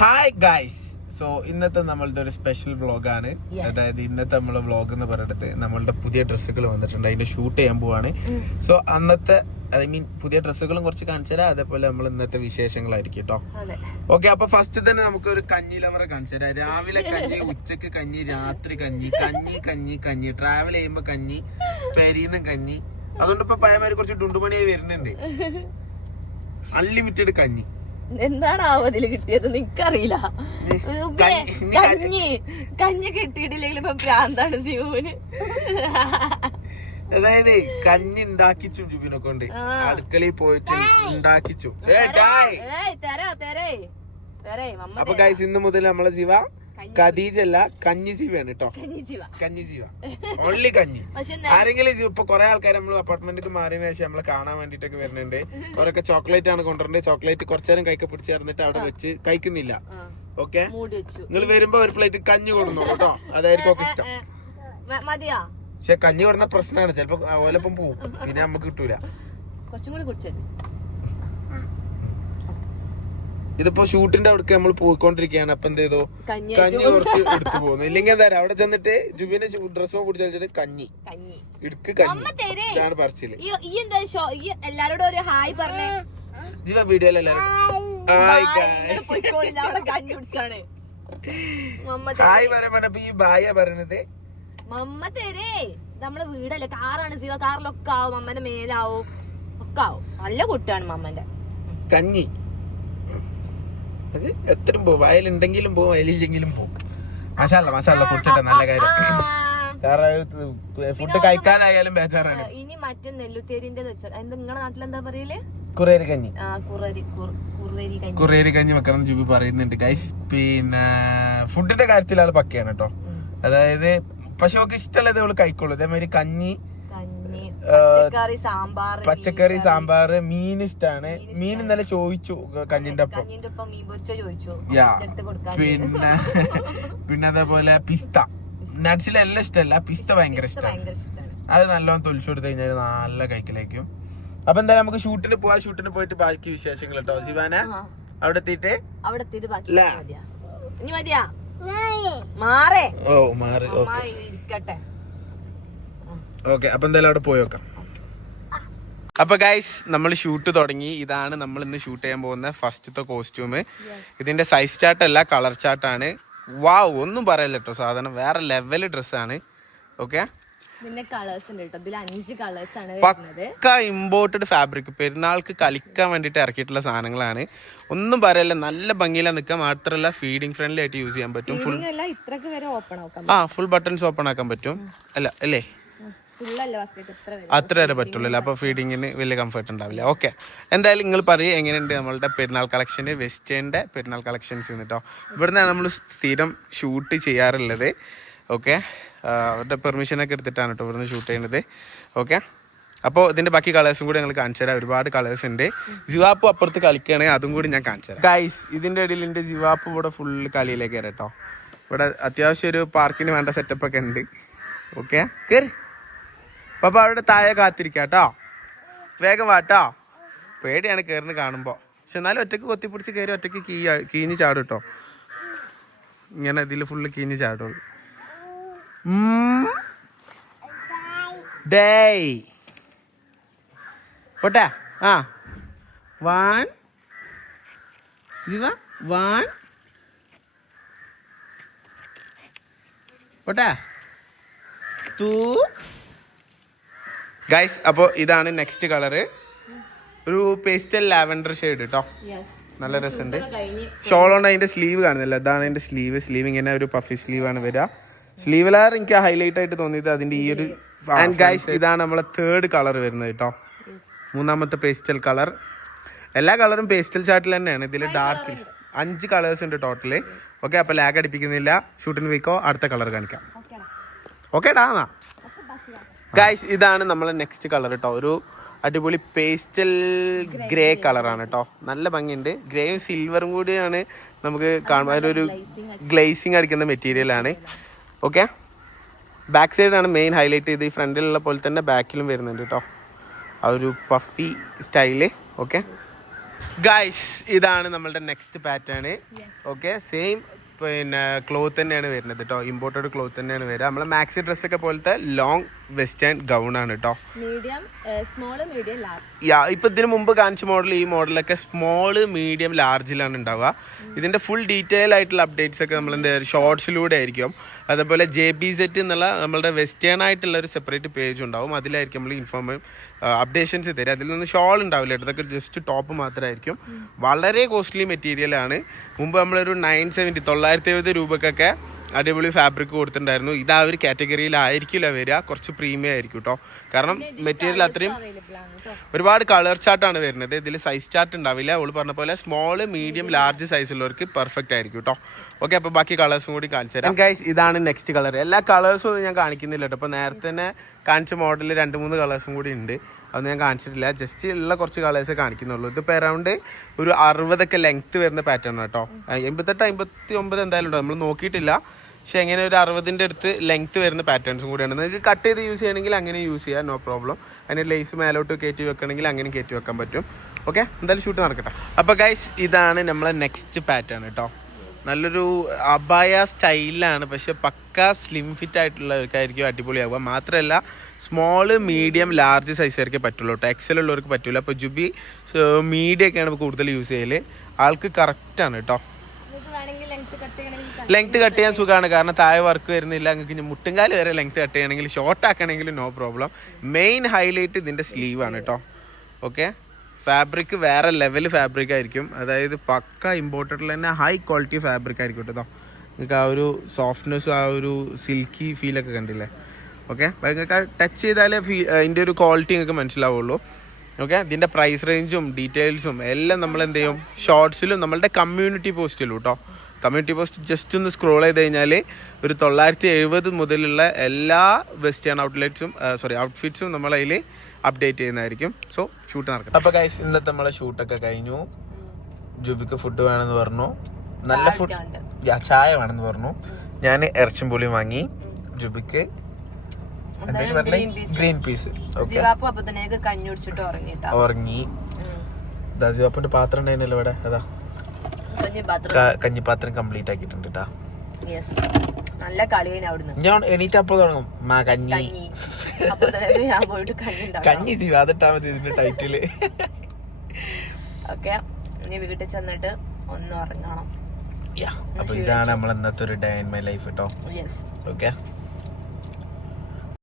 Hi guys. So ഇന്നത്തെ നമ്മളുടെ ഒരു സ്പെഷ്യൽ വ്ളോഗാണ്. അതായത് ഇന്നത്തെ നമ്മളെ വ്ളോഗ് എന്ന് പറയുന്നത് നമ്മളുടെ പുതിയ ഡ്രസ്സുകൾ വന്നിട്ടുണ്ട്, അതിന്റെ ഷൂട്ട് ചെയ്യാൻ പോവാണ്. സോ അന്നത്തെ പുതിയ ഡ്രസ്സുകളും കുറച്ച് കാണിച്ചു തരാം, അതേപോലെ നമ്മൾ ഇന്നത്തെ വിശേഷങ്ങളായിരിക്കും കേട്ടോ. ഓക്കെ, അപ്പൊ ഫസ്റ്റ് തന്നെ നമുക്ക് ഒരു കഞ്ഞിലവറ കാണിച്ചു തരാം. രാവിലെ കഞ്ഞി, ഉച്ചക്ക് കഞ്ഞി, രാത്രി കഞ്ഞി, കഞ്ഞി കഞ്ഞി കഞ്ഞി, ട്രാവൽ ചെയ്യുമ്പോ കഞ്ഞി, പെരീന്നും കഞ്ഞി. അതുകൊണ്ട് ഇപ്പൊ പഴമാര് കുറച്ച് ഡുണ്ടുമണിയായി വരുന്നുണ്ട്. അൺലിമിറ്റഡ് കഞ്ഞി. എന്താണ് അതില് കിട്ടിയത് നിക്കറിയില്ല. കഞ്ഞി കിട്ടിയിട്ടില്ലെങ്കിൽ ഇപ്പൊ ഭ്രാന്താണ് ജീവന്. അതായത് കഞ്ഞി ഉണ്ടാക്കിച്ചു ജുബിനെ കൊണ്ട് അടുക്കളയിൽ പോയിട്ട് ഉണ്ടാക്കിച്ചു. അപ്പൊ ഗൈസ് ഇന്ന് മുതൽ നമ്മളെ ജീവ ഖദീജല്ല കഞ്ഞി ജീവയാണ് കേട്ടോ. കഞ്ഞി ജീവ, ഓൺലി കഞ്ഞി. ആരെങ്കിലും ഇപ്പൊ കുറെ ആൾക്കാർ നമ്മൾ അപ്പാർട്ട്മെന്റിൽ മാറിയതിനു ശേഷം നമ്മളെ കാണാൻ വേണ്ടിട്ടൊക്കെ വരുന്നുണ്ട്. അവരൊക്കെ ചോക്ലേറ്റ് ആണ് കൊണ്ടുവരേണ്ടത്. ചോക്ലേറ്റ് കുറച്ചേരം കൈക്ക് പിടിച്ചേർന്നിട്ട് അവിടെ വെച്ച് കഴിക്കുന്നില്ല. ഓക്കെ, നിങ്ങൾ വരുമ്പോ ഒരു പ്ലേറ്റ് കഞ്ഞി കൊടുന്നോളൂ കേട്ടോ, അതായിരിക്കും ഒക്കെ ഇഷ്ടം. പക്ഷെ കഞ്ഞി കൊടുന്ന പ്രശ്നമാണ്, ചിലപ്പോ ഓലപ്പം പോവും, പിന്നെ നമുക്ക് കിട്ടൂല. ഇതിപ്പോ ഷൂട്ടിന്റെ അവിടേക്ക് നമ്മൾ പോയിക്കൊണ്ടിരിക്കുകയാണ്. അപ്പൊ എന്ത് ചെയ്തു, കഞ്ഞി കുറച്ച് എടുത്തു പോകുന്നു. ഇല്ലെങ്കിൽ എന്താ അവിടെ ചെന്നിട്ട് ജുബിനെ ഡ്രസ് പിടിച്ചു വെച്ചിട്ട് കഞ്ഞി ഇടുക്ക് കഞ്ഞി പറച്ചില്. എല്ലാരോടും ഒരു ഹായ് പറഞ്ഞേ. ജീവ വീഡിയോയിൽ എല്ലാരും ഹായ് പറയാൻ ഈ ബായ പറയണത് മമ്മ തരേ. നമ്മളെ വീടല്ലേ, കാറാണ് ജീവ, കാറിലൊക്കെ ആവും, മമ്മന്റെ മേലാവും ഒക്കെ ആവും. നല്ല കുട്ടിയാണ് മമ്മന്റെ. കഞ്ഞി എത്രയും പോവും, വയലുണ്ടെങ്കിലും പോവും, വയലില്ലെങ്കിലും പോവും. മസാല കുടിച്ചിട്ട് നല്ല കാര്യം. ഫുഡ് കഴിക്കാനായാലും ബേജാറാണ്. ഇനി മറ്റേ നെല്ലുത്തേരിന്റെ നിങ്ങളുടെ നാട്ടിലെന്താ പറയല്, കുറേരി കഞ്ഞി. കുറേരി കഞ്ഞി വെക്കണം ജുബി പറയുന്നുണ്ട് ഗൈസ്. പിന്നെ ഫുഡിന്റെ കാര്യത്തിൽ ആള് പക്കയാണ് കേട്ടോ. അതായത് പക്ഷെ അവൾക്ക് ഇഷ്ടമുള്ളത് അവള് കഴിക്കുള്ളൂ. അതേമാതിരി കഞ്ഞി, പച്ചക്കറി, സാമ്പാറ്, മീൻ ഇഷ്ടാണ്. മീൻ ഇന്നലെ ചോദിച്ചു കഞ്ഞിന്റെ ഒപ്പം. പിന്നെ അതേപോലെ പിസ്ത, നട്സിലെല്ലാം ഇഷ്ടമല്ല, പിസ്ത ഭയങ്കര ഇഷ്ടമാണ്. അത് നല്ലോണം തൊലിച്ചു കൊടുത്തു കഴിഞ്ഞാൽ നല്ല കഴിക്കലേക്കും. അപ്പൊ എന്തായാലും നമുക്ക് ഷൂട്ടിന് പോവാ. ഷൂട്ടിന് പോയിട്ട് ബാക്കി വിശേഷങ്ങൾ കേട്ടോ. ശിവാന അവിടെ എത്തിയിട്ട് ഓക്കെ, അപ്പൊ എന്തായാലും അവിടെ പോയി നോക്കാം. അപ്പൊ ഗൈസ് നമ്മൾ ഷൂട്ട് തുടങ്ങി. ഇതാണ് നമ്മൾ ഇന്ന് ഷൂട്ട് ചെയ്യാൻ പോകുന്ന ഫസ്റ്റത്തെ കോസ്റ്റ്യൂം. ഇതിന്റെ സൈസ് ചാർട്ട് അല്ല, കളർ ചാർട്ടാണ്. വാവ്, ഒന്നും പറയല്ല കേട്ടോ, സാധനം വേറെ ലെവൽ ഡ്രസ്സാണ്. ഓക്കെ, പക്ക ഇമ്പോർട്ടഡ് ഫാബ്രിക്, പെരുന്നാൾക്ക് കളിക്കാൻ വേണ്ടിട്ട് ഇറക്കിയിട്ടുള്ള സാധനങ്ങളാണ്. ഒന്നും പറയല്ല, നല്ല ഭംഗിയിലാണ് നിൽക്കാൻ. മാത്രമല്ല ഫീഡിങ് ഫ്രണ്ട്ലി ആയിട്ട് യൂസ് ചെയ്യാൻ പറ്റും. ഫുൾ ബട്ടൺസ് ഓപ്പൺ ആക്കാൻ പറ്റും. അല്ലേ അത്ര വരെ പറ്റുള്ളൂ. അപ്പൊ ഫീഡിങ്ങിന് വലിയ കംഫർട്ട് ഉണ്ടാവില്ല. ഓക്കെ, എന്തായാലും നിങ്ങൾ പറയും എങ്ങനെയുണ്ട് നമ്മളുടെ പെരുന്നാൾ കളക്ഷന്, വെസ്റ്റേണിന്റെ പെരുന്നാൾ കളക്ഷൻസ് കേട്ടോ. ഇവിടുന്ന് നമ്മൾ സ്ഥിരം ഷൂട്ട് ചെയ്യാറുള്ളത്. ഓക്കെ, അവരുടെ പെർമിഷനൊക്കെ എടുത്തിട്ടാണ് കേട്ടോ ഇവിടുന്ന് ഷൂട്ട് ചെയ്യുന്നത്. ഓക്കെ, അപ്പോൾ ഇതിന്റെ ബാക്കി കളേഴ്സും കൂടി ഞങ്ങൾ കാണിച്ചു തരാം. ഒരുപാട് കളേഴ്സ് ഉണ്ട്. ജിവാപ്പ് അപ്പുറത്ത് കളിക്കുകയാണെങ്കിൽ അതും കൂടി ഞാൻ കാണിച്ചു തരാം. ഗൈസ്, ഇതിന്റെ ഇടയിൽ എൻ്റെ ജിവാപ്പ് ഇവിടെ ഫുള്ള് കളിയിലേക്ക് കയറാം കേട്ടോ. ഇവിടെ അത്യാവശ്യം ഒരു പാർക്കിന് വേണ്ട സെറ്റപ്പ് ഒക്കെ ഉണ്ട്. ഓക്കെ, കയറി പപ്പ അവിടെ താഴെ കാത്തിരിക്കാം കേട്ടോ. വേഗം വാട്ടോ, പേടിയാണ് കയറുന്ന കാണുമ്പോൾ. പക്ഷെ എന്നാലും ഒറ്റക്ക് കൊത്തിപ്പിടിച്ച് കയറി ഒറ്റക്ക് കീഞ്ഞ് ചാടും കേട്ടോ. ഇങ്ങനെ ഇതിൽ ഫുള്ള് കീഞ്ഞ് ചാടുള്ളൂ. ഡേയ് പോട്ടെ. ആ 1 പോട്ടെ 2. ഗൈസ്, അപ്പോൾ ഇതാണ് നെക്സ്റ്റ് കളറ്. ഒരു പേസ്റ്റൽ ലാവൻഡർ ഷെയ്ഡ് കേട്ടോ, നല്ല രസമുണ്ട്. ഷോൾ കൊണ്ട് അതിന്റെ സ്ലീവ് കാണുന്നില്ല, അതാണ് അതിന്റെ സ്ലീവ് ഇങ്ങനെ ഒരു പഫി സ്ലീവ് ആണ് വരിക. സ്ലീവിലാർ എനിക്ക് ഹൈലൈറ്റ് ആയിട്ട് തോന്നിയത് അതിന്റെ ഈ ഒരു. ആൻഡ് ഗൈസ്, ഇതാണ് നമ്മളെ തേർഡ് കളർ വരുന്നത് കേട്ടോ, മൂന്നാമത്തെ പേസ്റ്റൽ കളർ. എല്ലാ കളറും പേസ്റ്റൽ ചാർട്ടിൽ തന്നെയാണ്. ഇതിൽ ഡാർക്ക് 5 കളേഴ്സ് ഉണ്ട് ടോട്ടല്. ഓക്കെ, അപ്പൊ ലാഗ് അടിപ്പിക്കുന്നില്ല, ഷൂട്ടിന് പോയിക്കോ, അടുത്ത കളർ കാണിക്കാം. ഓക്കെ ഡാന്നാ ഗൈസ്, ഇതാണ് നമ്മളെ നെക്സ്റ്റ് കളർ കേട്ടോ. ഒരു അടിപൊളി പേസ്റ്റൽ ഗ്രേ കളറാണ് കേട്ടോ, നല്ല ഭംഗിയുണ്ട്. ഗ്രേയും സിൽവറും കൂടിയാണ് നമുക്ക് കാണുമ്പോൾ അതിലൊരു ഗ്ലേസിങ് അടിക്കുന്ന മെറ്റീരിയലാണ്. ഓക്കെ, ബാക്ക് സൈഡാണ് മെയിൻ ഹൈലൈറ്റ് ചെയ്ത്. ഈ ഫ്രണ്ടിലുള്ള പോലെ തന്നെ ബാക്കിലും വരുന്നുണ്ട് കേട്ടോ, ആ ഒരു പഫി സ്റ്റൈല്. ഓക്കെ, ഗൈസ് ഇതാണ് നമ്മളുടെ നെക്സ്റ്റ് പാറ്റേൺ. ഓക്കെ, സെയിം പിന്നെ ക്ലോത്ത് തന്നെയാണ് വരുന്നത് കേട്ടോ. ഇമ്പോർട്ടഡ് ക്ലോത്ത് തന്നെയാണ് വരിക. നമ്മളെ മാക്സി ഡ്രസ്സൊക്കെ പോലത്തെ ലോങ് വെസ്റ്റേൺ ഗൗൺ ആണ് കേട്ടോ. Medium, small, medium, large. ഇപ്പൊ ഇതിന് മുമ്പ് കാണിച്ച മോഡൽ, ഈ മോഡലൊക്കെ സ്മോള്, മീഡിയം, ലാർജിലാണ് ഉണ്ടാവുക. ഇതിന്റെ ഫുൾ ഡീറ്റെയിൽ ആയിട്ടുള്ള അപ്ഡേറ്റ്സ് ഒക്കെ നമ്മൾ എന്താ ഷോർട്സിലൂടെ ആയിരിക്കും. അതേപോലെ JBZ എന്നുള്ള നമ്മളുടെ വെസ്റ്റേൺ ആയിട്ടുള്ള ഒരു സെപ്പറേറ്റ് പേജ് ഉണ്ടാവും. അതിലായിരിക്കും നമ്മൾ അപ്ഡേഷൻസ് തരും. അതിൽ നിന്ന് ഷോൾ ഉണ്ടാവില്ല, ഇതൊക്കെ ജസ്റ്റ് ടോപ്പ് മാത്രമായിരിക്കും. വളരെ കോസ്റ്റ്ലി മെറ്റീരിയൽ ആണ്. മുമ്പ് നമ്മളൊരു 970 രൂപക്കൊക്കെ അടിപൊളി ഫാബ്രിക് കൊടുത്തിട്ടുണ്ടായിരുന്നു. ഇത് ആ ഒരു കാറ്റഗറിയിലായിരിക്കില്ല വരിക, കുറച്ച് പ്രീമിയം ആയിരിക്കും കേട്ടോ. കാരണം മെറ്റീരിയൽ അത്രയും ഒരുപാട് കളർ ചാർട്ടാണ് വരുന്നത്. ഇതിൽ സൈസ് ചാർട്ട് ഉണ്ടാവില്ല. അവള് പറഞ്ഞ പോലെ സ്മോൾ, മീഡിയം, ലാർജ് സൈസ് ഉള്ളവർക്ക് പെർഫെക്റ്റ് ആയിരിക്കും കേട്ടോ. ഓക്കെ, അപ്പോൾ ബാക്കി കളേഴ്സും കൂടി കാണിച്ചു തരാം. ഗൈസ് ഇതാണ് നെക്സ്റ്റ് കളർ. എല്ലാ കളേഴ്സും ഒന്നും ഞാൻ കാണിക്കുന്നില്ല കേട്ടോ. അപ്പോൾ നേരത്തെ തന്നെ കാണിച്ച മോഡലിൽ 2-3 കളേഴ്സും കൂടി ഉണ്ട്. അതൊന്നും ഞാൻ കാണിച്ചിട്ടില്ല. ജസ്റ്റ് ഉള്ള കുറച്ച് കളേഴ്സേ കാണിക്കുന്നുള്ളൂ. ഇതിപ്പോൾ അറൗണ്ട് ഒരു 60 ലെങ്ത്ത് വരുന്ന പാറ്റേൺ കേട്ടോ. 88-59 എന്തായാലും ഉണ്ടോ, നമ്മൾ നോക്കിയിട്ടില്ല. പക്ഷെ എങ്ങനെ ഒരു 60ന്റെ അടുത്ത് ലെങ്ത്ത് വരുന്ന പാറ്റേൺസും കൂടിയാണ്. നിങ്ങൾക്ക് കട്ട് ചെയ്ത് യൂസ് ചെയ്യണമെങ്കിൽ അങ്ങനെ യൂസ് ചെയ്യാം, നോ പ്രോബ്ലം. അതിന് ലേസ് മേലോട്ട് കയറ്റി വെക്കണമെങ്കിൽ അങ്ങനെ കയറ്റി വെക്കാൻ പറ്റും. ഓക്കെ, എന്തായാലും ഷൂട്ട് നടക്കട്ടെ. അപ്പോൾ ഗൈസ് ഇതാണ് നമ്മളെ നെക്സ്റ്റ് പാറ്റേൺ കേട്ടോ. നല്ലൊരു അബായ സ്റ്റൈലാണ്, പക്ഷെ പക്ക സ്ലിം ഫിറ്റ് ആയിട്ടുള്ളവർക്കായിരിക്കും അടിപൊളിയാവുക. മാത്രമല്ല സ്മോള്, മീഡിയം, ലാർജ് സൈസുകാർക്കേ പറ്റുള്ളൂ കേട്ടോ. എക്സൽ ഉള്ളവർക്ക് പറ്റില്ല. അപ്പോൾ ജുബി മീഡിയം ഒക്കെയാണ് കൂടുതൽ യൂസ് ചെയ്യൽ. ആൾക്ക് കറക്റ്റാണ് കേട്ടോ. ലെങ്ത് കട്ട് ചെയ്യാൻ സുഖമാണ്, കാരണം താഴെ വർക്ക് വരുന്നില്ല. നിങ്ങൾക്ക് മുട്ടുംകാല് വരെ ലെങ്ത് കട്ട് ചെയ്യണമെങ്കിൽ, ഷോർട്ട് ആക്കണമെങ്കിൽ നോ പ്രോബ്ലം. മെയിൻ ഹൈലൈറ്റ് ഇതിൻ്റെ സ്ലീവാണ് കേട്ടോ. ഓക്കെ, ഫാബ്രിക് വേറെ ലെവൽ ഫാബ്രിക് ആയിരിക്കും. അതായത് പക്ക ഇമ്പോർട്ടഡിൽ തന്നെ ഹൈ ക്വാളിറ്റി ഫാബ്രിക് ആയിരിക്കും കേട്ടോ. നിങ്ങൾക്ക് ആ ഒരു സോഫ്റ്റ്നെസ്സും ആ ഒരു സിൽക്കി ഫീലൊക്കെ കണ്ടില്ലേ. ഓക്കെ, നിങ്ങൾക്ക് ടച്ച് ചെയ്താലേ അതിൻ്റെ ഒരു ക്വാളിറ്റി നിങ്ങൾക്ക് മനസ്സിലാവുള്ളൂ. ഓക്കെ, ഇതിൻ്റെ പ്രൈസ് റേഞ്ചും ഡീറ്റെയിൽസും എല്ലാം നമ്മൾ എന്ത് ചെയ്യും, ഷോർട്സിലും നമ്മളുടെ കമ്മ്യൂണിറ്റി പോസ്റ്റിലും കേട്ടോ. കമ്മ്യൂണിറ്റി പോസ്റ്റ് ജസ്റ്റ് ഒന്ന് സ്ക്രോൾ ചെയ്ത് കഴിഞ്ഞാൽ ഒരു 970 മുതലുള്ള എല്ലാ വെസ്റ്റേൺ ഔട്ട്ഫിറ്റ്സും നമ്മളതിൽ അപ്ഡേറ്റ് ചെയ്യുന്നതായിരിക്കും. സോ ഷൂട്ട് നടക്കും. അപ്പോൾ ഗൈസ് ഇന്നത്തെ നമ്മളെ ഷൂട്ടൊക്കെ കഴിഞ്ഞു. ജുബിക്ക് ഫുഡ് വേണമെന്ന് പറഞ്ഞു, നല്ല ഫുഡ്, ചായ വേണമെന്ന് പറഞ്ഞു. ഞാൻ ഇറച്ചും പുളിയും വാങ്ങി. ജുബിക്ക് ഗ്രീൻ പീസ്. ഉറങ്ങി. ദാസിവാപ്പന്റെ പാത്രം ഉണ്ടായിരുന്നല്ലോ ഇവിടെ, അതാ കഞ്ഞിപ്പാത്രം കംപ്ലീറ്റ് ആക്കിയിട്ടുണ്ട് കേട്ടാ. നല്ല കളിയാണ് അവിടുന്ന്. ഞാൻ എണീറ്റ് അപ്പോൾ തുടങ്ങും കഞ്ഞി കഞ്ഞി അതിട്ടാ മതി ഇതിന്റെ ടൈറ്റില്. ഓക്കെ, ഇനി വീട്ടിൽ ചെന്നിട്ട് ഒന്ന് ഉറങ്ങണം. അപ്പൊ ഇതാണ് നമ്മൾ ഇന്നത്തെ ഒരു ഡേ ഇൻ മൈ ലൈഫ് കേട്ടോ. ഓക്കെ.